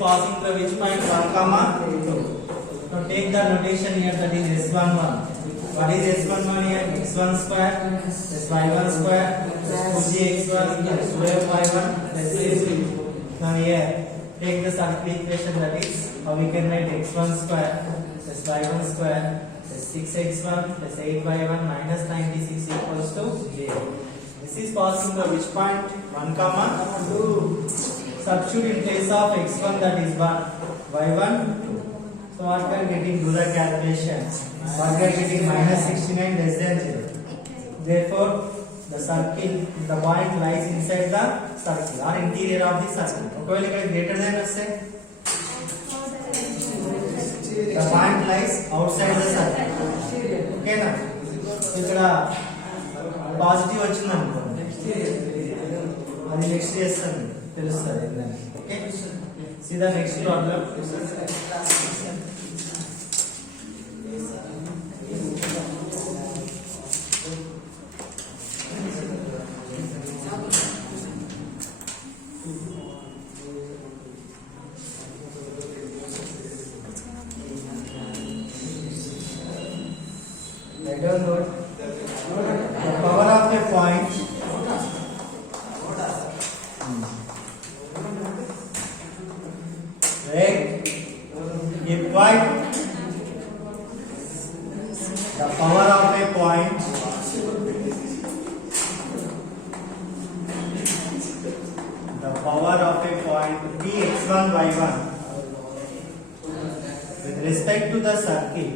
passing through which point? 1, comma 2. Now take the notation here, that is S11. What is S11 here? X1 square plus Y1 square plus 2gx1 plus 2fy1 plus 6. Now here take the circle equation, that is how we can write x1 square plus y1 square plus 6x1 plus 8y1 minus 96 equals to 0. This is passing through which point? 1, comma 2. Substitute in place of x1, that is 1, y1 2. So what we are getting? Do the calculation. What we are getting? Minus 69 less than 0. Therefore the circle, the point lies inside the circle or interior of the circle. ఒకవేళ ఇక్కడ greater than వస్తే the point lies outside the circle. ఓకేనా? ఇక్కడ positive వచ్చింది అనుకోండి, అది next చేస్తాను తెలుస్తుంది ఏంటంటే. Okay, see the next problem. Write down note. The power of a point right, if what the power of a point px1 y1 with respect to the circle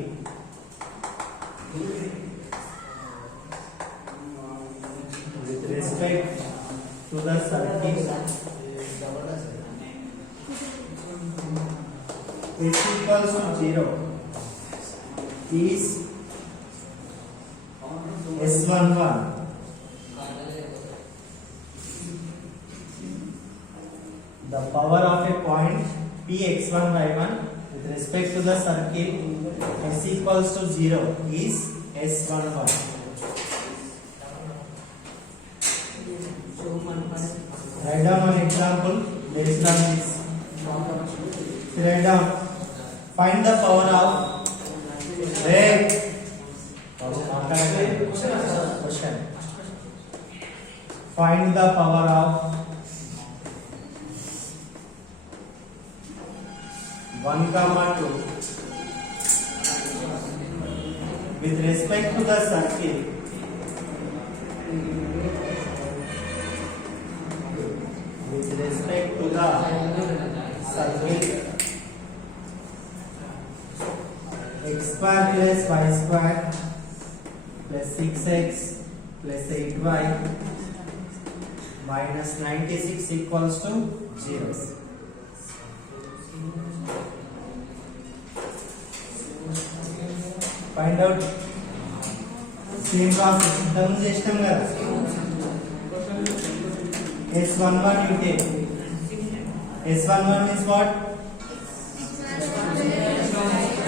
is equals to 0 is S11. The power of a point px1 y1 with respect to the circle s equals to 0 is S11. Write down one example based on this. Write down. Find the power of question. Find the power of 1, 2 with respect to the circle x square plus y square plus 6x plus 8y minus 96 equals to 0. Find out same process. Terms చేస్తాం కదా. S11 you take. S11 means what?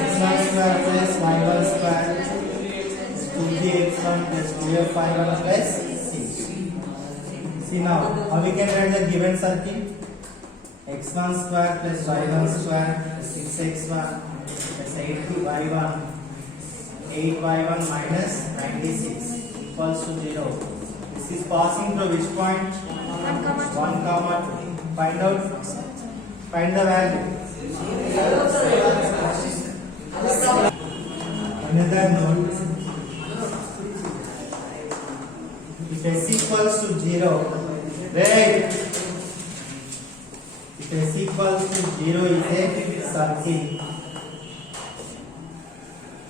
x1 square plus y1 square plus 2gx1 plus 2fy1 plus 6. See now, how we can write the given circle? x1 square plus y1 square plus 6x1 plus 8y1 minus 96 equals to 0. This is passing through which point? 1, 2. Find out. Find the value. Another note. If s equals to 0, right? If s equals to 0 is a circle,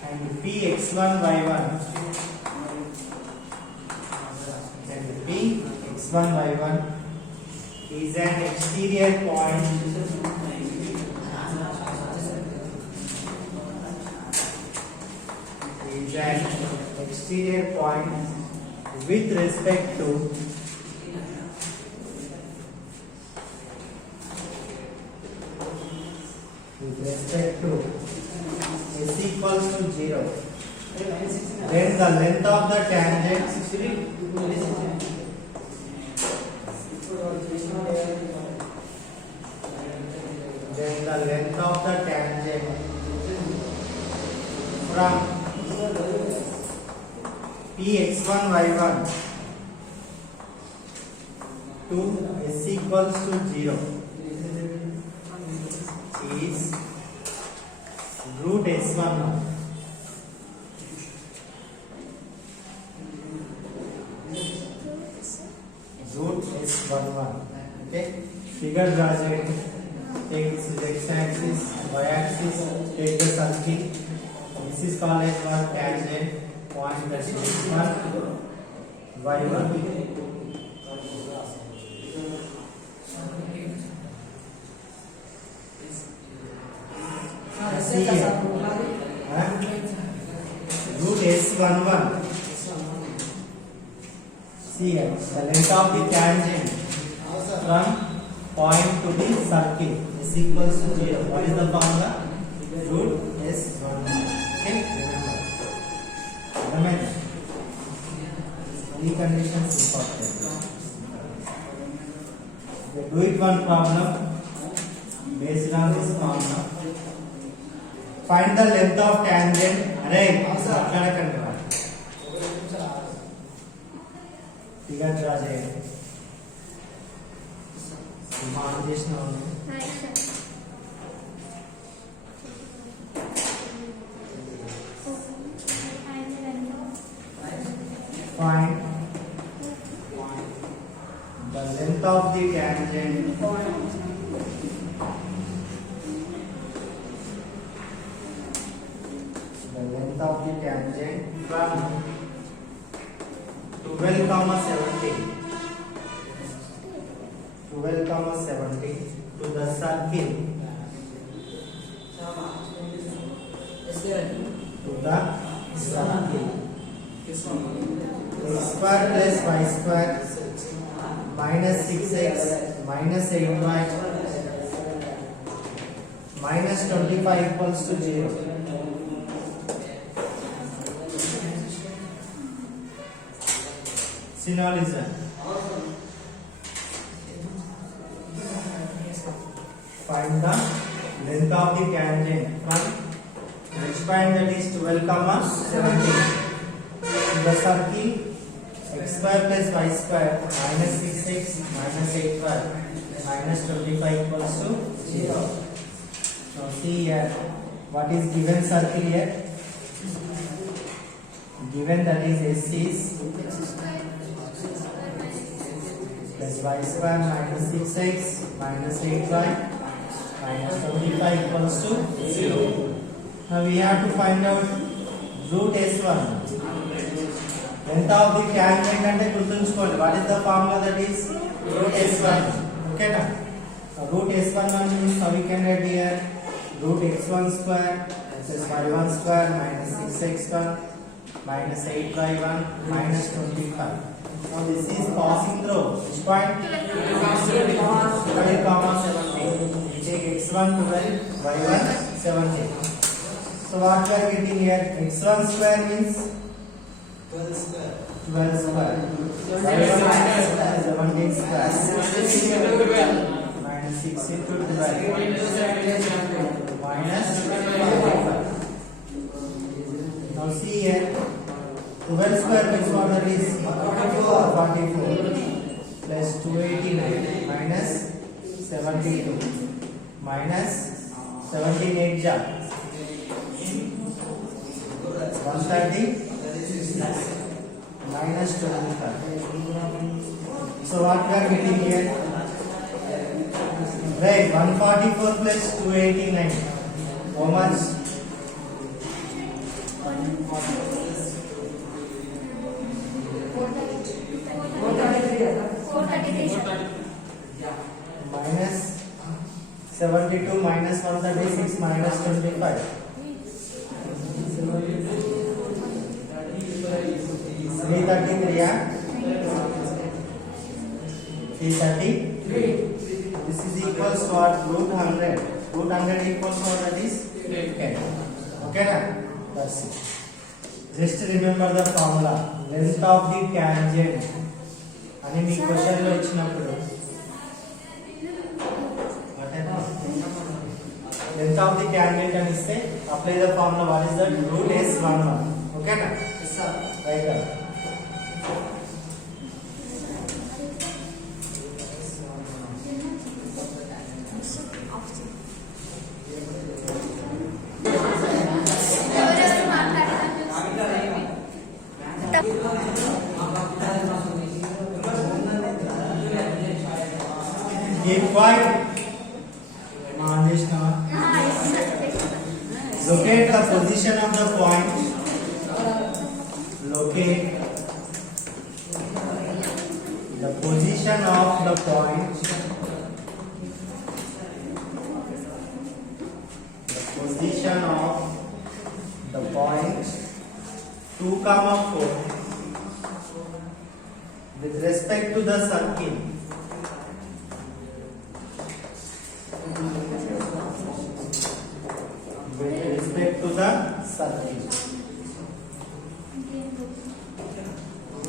and px1 y1 and px1 y1 is an exterior point with respect to s equals to 0, then the length of the tangent then the length of the tangent from Px1 y1 to s equals to 0 is root s1 root s11. Okay, figure draw చేయండి. Take this is x axis, y axis, take the circle. This is called as what? Tangent point, that is x1 y1. See here. Root s11. See here, the length of the tangent from point to the circle is equals to 0. What is the formula? Root s11. Okay, remember. Three conditions important. We do it one problem based on this formula. Find the length of tangent. Right. Figure draw చేయండి. मान చేసిన find the length of the tangent from 12,17 to the circle x square plus y square minus 6x minus 8y minus 25 equals to 0. Synologism. Find the length of the tangent from which point, that is 12,17 to the circle x square plus y square minus 6x minus 8y minus 25 equals to 0. Now see here, what is given circle here? Given that is s is plus y square minus 6x minus 8y minus 25 equals to 0. Now we have to find out root s1. Length of the tangent ante గుర్తుంచుకోండి. What is the formula? That is root s1. Okay na? Root s11 means how we can write here root x1 square plus y1 square minus 6x1 minus 8y1 minus 25. Now this is passing through which point? 12,17. We take x1 12, y1 17. So what we are getting here? x1 square means 12 square. Y1 square 17 square minus 6 into 12 minus 45. Now see here, 12 square means what that is? 44 plus 289 minus 72 minus 17 8 jar 130 minus 25. So what we are getting here? Right, 144 plus 289. How much? Minus 72 minus 136 minus 25. 333, yeah? 333. This is equals to what? Root 100. Root 100 equals to what? That is 10. Okay, na? That's it. Just remember the formula. Length of the tangent. అని మీ question లో ఇచ్చినప్పుడు length of the tangent and say apply the formula. What is that? Root S11. Okay na? Yes, sir. Right now. ఎవరెవరు మాట్లాడారు Keep quiet. Locate the position of the point. Locate the position of the point. The position of the point 2, 4 with respect to the circle. With respect to the circle.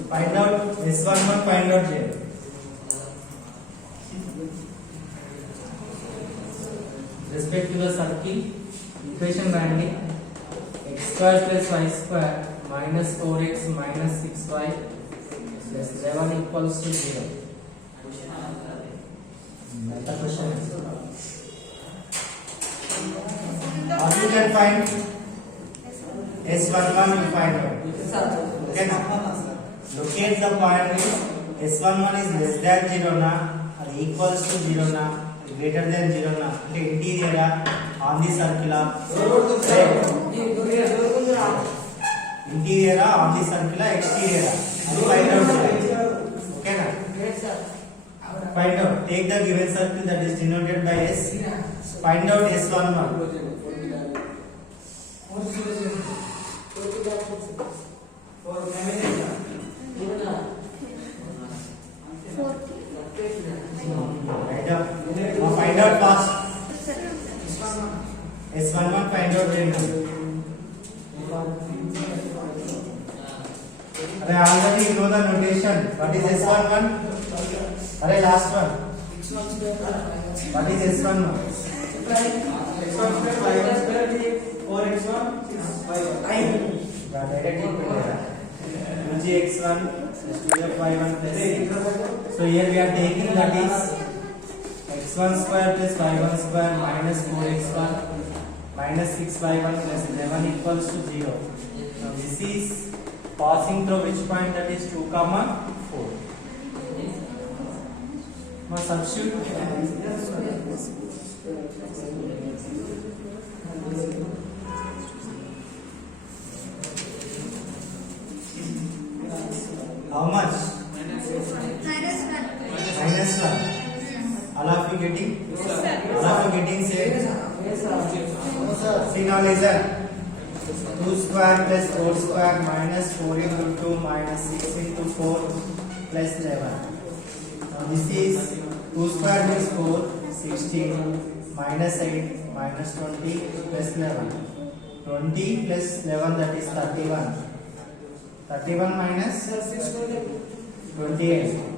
Find out S11, find out J. Respect to the circle, equation randomly x square plus y square minus 4x minus 6y plus 11 equals to 0. That's the question. Or you can find S11, you find out. Okay na? Locate the point is S11 is less than 0 na, or equals to 0 na, greater than 0 na. Okay, interior on the circular. Interior on the circular, exterior. Find out. Okay na? Find out. Take the given circle that is denoted by S. Find out S11. Right up. Now find out fast. S11 find out right. Arey already you know the notation. What is S11? Arey last one. What is S11? x1 square y1 square 4x1 5y. Directly put there. 2gx1 plus 2y1 plus 6. So here we are taking that is x1 square plus y1 square minus 4x1 minus 6y1 plus 11 equals to 0. Now this is passing through which point, that is 2, 4. Now substitute. How much? Minus 1. All of you getting? All of you getting same? See now listen. 2 square plus 4 square minus 4 into 2 minus 6 into 4 plus 11. Now this is 2 square means 4, 16 minus 8 minus 20 plus 11. 20 plus 11, that is 31. 31 minus 28.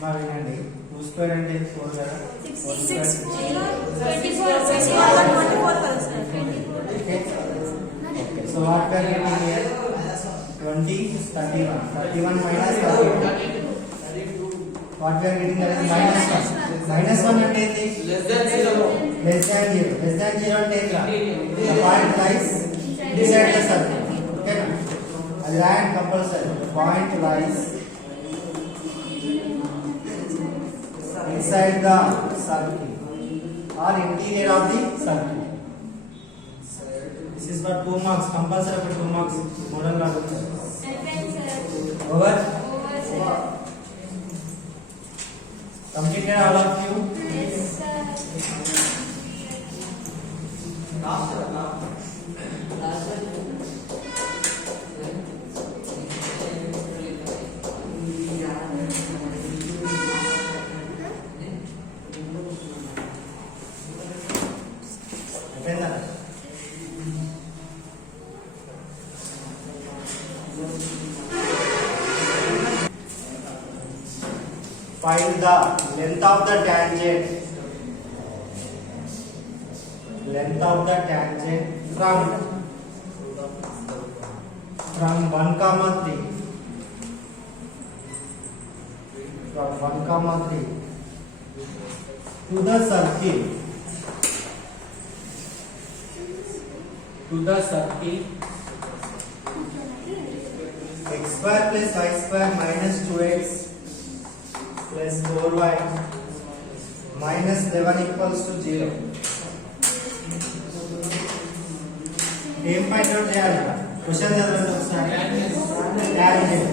మా వినండి 2 square అంటే 4 కదా 4 square 24 okay so what we are getting here 20 31 minus 32 what we are getting, that is minus 1 అంటే ఏంటి less than 0 అంటే ఏంటి the point lies inside the circle. Okay నా అది రాయండి compulsory. point lies inside the circle or interior of the circle. This is for 2 marks, compulsory for 2 marks. Model గా over. Completed all of you? Yes, sir. Last. find the length of the tangent. Length of the tangent from 1, 3. From 1, 3 to the circle. To the circle x square plus y square minus 2x plus 4y minus 11 equals to 0. ఏం find out చేయాలి? Question చదవండి ఒకసారి. Tangent.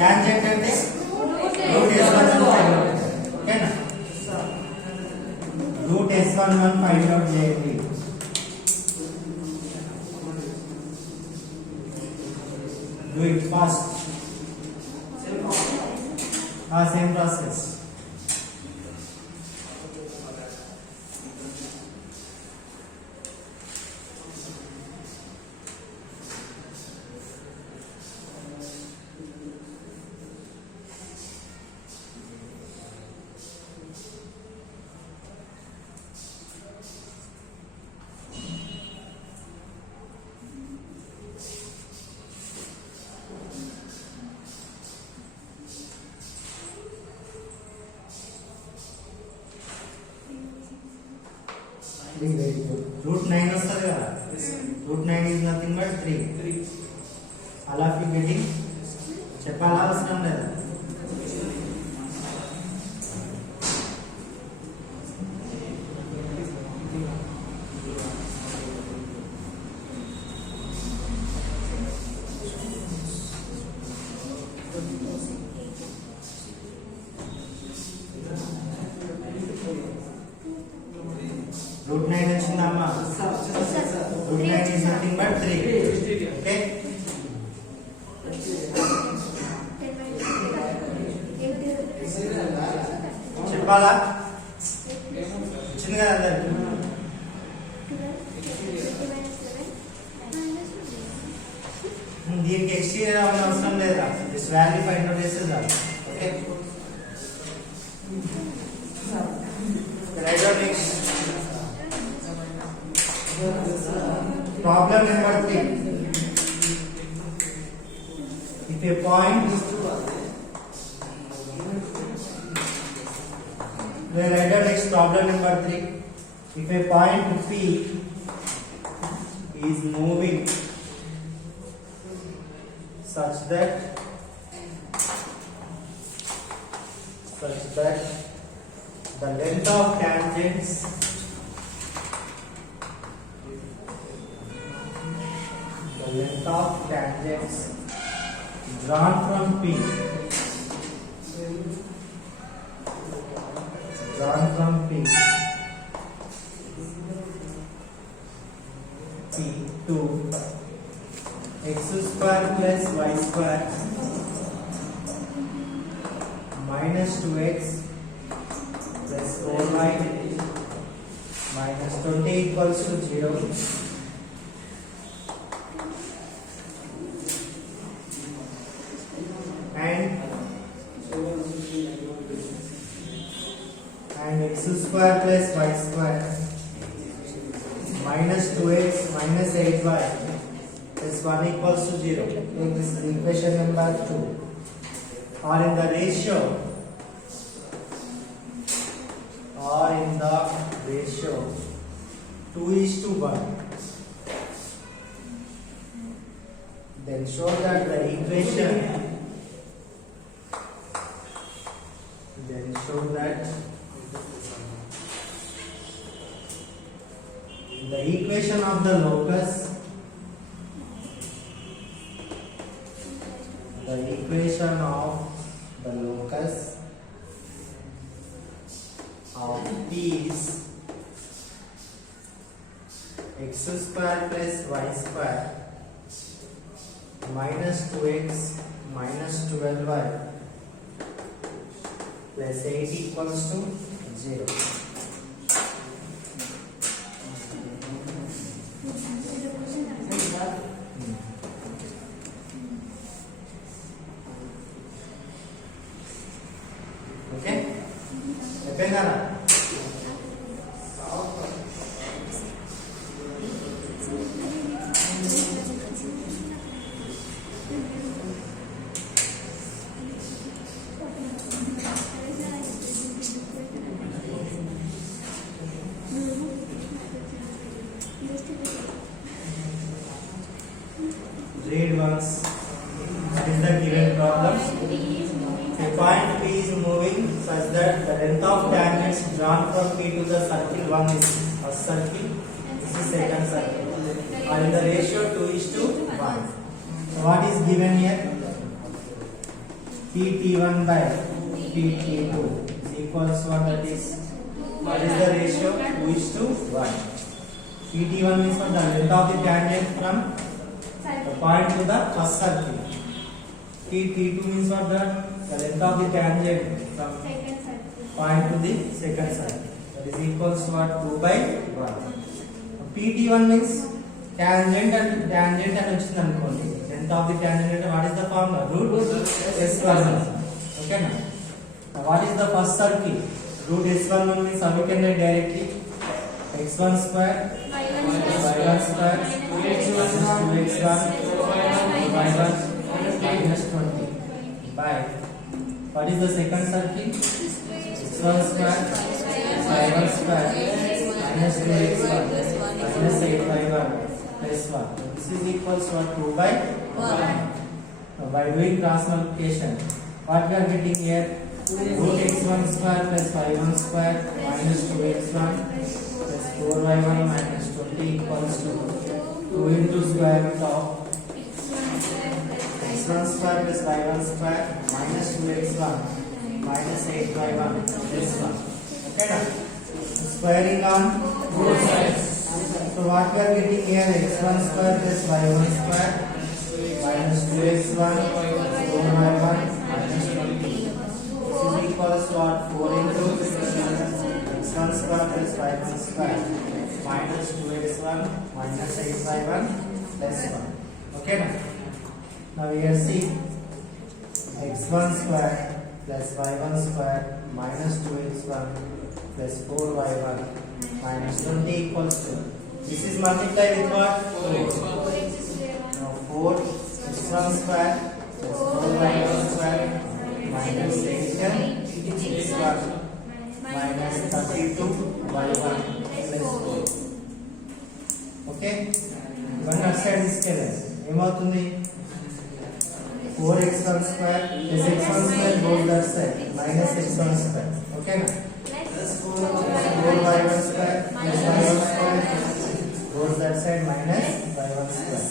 Tangent అంటే route s11 find out. ఓకేనా? Route s11 find out చేయండి. Do it fast. Same process. Root 9 వస్తుంది కదా. Root 9 is nothing but 3. All of you getting? చెప్పాలా అవసరం లేదా? Root 9 వచ్చిందమ్మా. Root 9 is nothing but 3. Okay? చెప్పాలా? వచ్చింది కదా అందరికి? దీనికి ఎక్స్టీరియర్ అవ్వడం అవసరం లేదా? దిస్ వాల్యూ ఫైండ్ అవుట్ చేస్తే చాలు. Okay? Right on next. Problem number 3. If a point, we write down next problem number 3. If a point P is moving such that the length of tangents drawn from P to x square plus y square minus 2x plus 4y minus 20 equals to 0. And x square plus y square minus 2x minus 8y plus 1 equals to 0. Take this is equation number 2. Or in the ratio 2:1. Then show that the equation the equation of the locus of P is x square plus y square minus 2x minus 12y plus 8 equals to 0. Okay? అయిపోయిందా? Read once. What is the given problem? A point P is moving such that the length of tangents drawn from P to the circle 1 is first circle, this is second circle, are in the ratio 2:1. So what is given here? PT1 by PT2 is equals to what is the ratio? 2:1. PT1 means what? The length of the tangent from the point to the first circle. T2 means what? The length of the tangent from point to the second circle. That is equals to what? 2/1. PT1 means tangent and వచ్చింది అనుకోండి. Length of the tangent, what is the formula? Root S1. Okay na? Now what is the first circle? Root S11 means how we can write directly? x1 square y1 square x1 y1 minus 20 by what is the second circle? x1 square y1 square minus 2x1 minus 8y1 plus 1. This is equals to 2/1. Now by doing cross multiplication, what we are getting here? Root x1 square plus y1 square minus 2x1 plus 4y1 minus 20 equals to 2 into square root of x1 square plus y1 square minus 2x1 minus 8y1 plus 1. Okay now? Squaring on both sides. So what we are getting here? x1 square plus y1 square minus 2x1 4y1 minus 20. This is equals to what? 4 into x1 square plus y1 square minus 2x1 minus 8y1 plus 1. Okay now? Now here see x1 square plus y1 square minus 2x1 plus 4y1 minus 20 equals to, this is multiplied with what? 4. Now 4 x1 square plus 4y1 square minus 8x1 minus 32y1 plus 4. Okay? One side is scalar. ఏమవుతుంది? 4x1 square plus x1 square goes that side minus x1 square. Okay na? 4y1 square plus y1 square goes that side minus y1 square.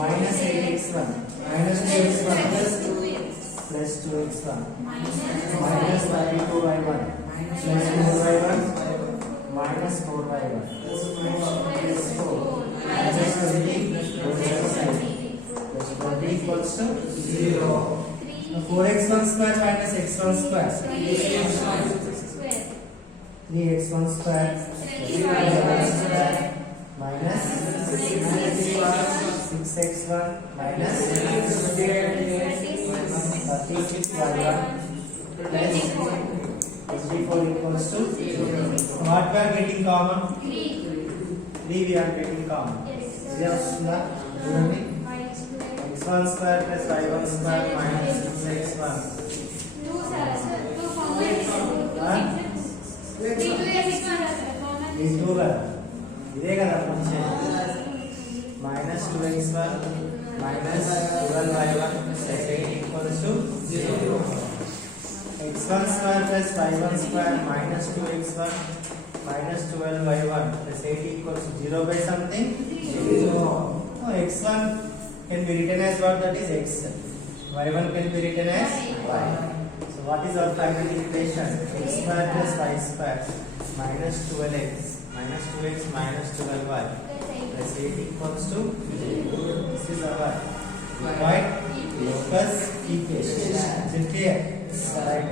Minus 8x1 minus 2x1 plus 2x1 minus 32y1 plus 4y1 minus 4y1 plus 4 minus 20 goes that side. 20 equals to 0. Now 4x1 square minus x1 square. 3x1 square plus y1 square minus 6x1 minus 36y1 plus 24 equals to 0. What we are getting common? 3 we are getting common. Is వస్తుందా? చూడండి. x1 square plus y1 square minus 6x1. ఇది 2 కదా, ఇదే కదా function. minus 2x1 minus 12y1 plus 8 equals to 0. x1 square plus y1 square minus 2x1 minus 12y1 plus 8 equals to 0 by something? 0. No, x1 can be written as what? That is x. y1 can be written as y. So what is our final equation? x square plus y square minus 12x minus 2x minus 12y plus 8 equals to 0. This is our point locus equation. Is it clear? Right.